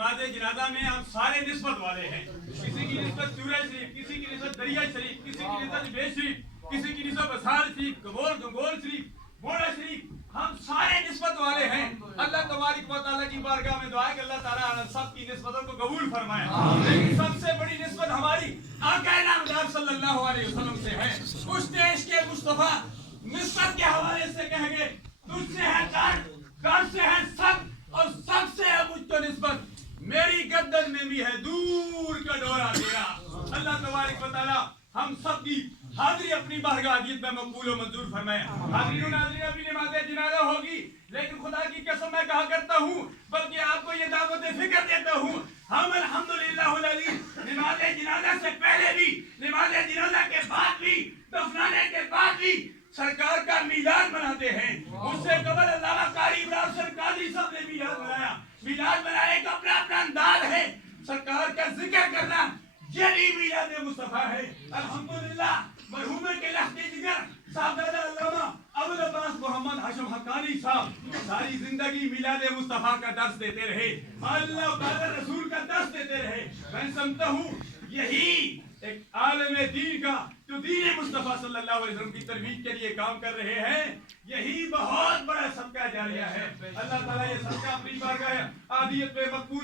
नमाज जनाजा में हम सारे निस्बत वाले हैं। किसी की निस्बत सूरज शरीफ, किसी की निस्बत दरिया शरीफ, किसी की निस्बत बेश शरीफ, किसी की निस्बत बसार शरीफ, गंगोल शरीफ, मोड़ा शरीफ, हम सारे निस्बत वाले हैं। अल्लाह तबारक व तआला की बारगाह में दुआ है कि अल्लाह ताला हम सब की निस्बतों को कबूल फरमाए। लेकिन सबसे बड़ी निस्बत हमारी आका नामदार सल्लल्लाहु अलैहि वसल्लम से है। उस देश के मुस्तफा निस्बत के हवाले से कहेंगे, तुझसे है कर से है सब, और सबसे है मुझ तो निस्बत, मेरी गर्दन में भी है दूर का डोरा तेरा। अल्लाह तबारक व तआला हम सब की हाजिरी अपनी बारगाह अजीत में मकबूल व मंजूर फरमाए। हाजिरीन नाज़रीन, अभी नमाज जनाजा होगी, लेकिन खुदा की कसम मैं कहा करता हूँ, बल्कि आपको ये दावत फिक्र देता हूँ, हम अल्हम्दुलिल्लाह नमाज जनाजा से पहले भी, नमाज जनाजा के बाद भी, दफनाने के बाद भी सरकार का मीलाद मनाते हैं। उससे कबल अल्लामा कारी इब्राहिम हुसैन कादरी साहब ने मीलाद मनाया। मीलाद मनाने का अपना अपना अंदाज है। सरकार का जिक्र करना ये भी मीलाद मुस्तफा है। अल्हम्दुलिल्लाह मरहूम के लहते जिगर साहबजादा अल्लामा अबुल अब्बास मोहम्मद हाशिम हक्कानी साहब सारी जिंदगी मीलाद मुस्तफा का दर्स देते रहे, अल्लाह ताला रसूल का दर्स देते रहे। मैं समझता हूँ यही एक आलम दीन का जो दीन मुस्तफा सल्लल्लाहु अलैहि वसल्लम की तरवीज के लिए काम कर रहे हैं, यही बहुत बड़ा सदका जारिया है। अल्लाह ताला ये सदका अपनी बारगाह आदियत में मकबूल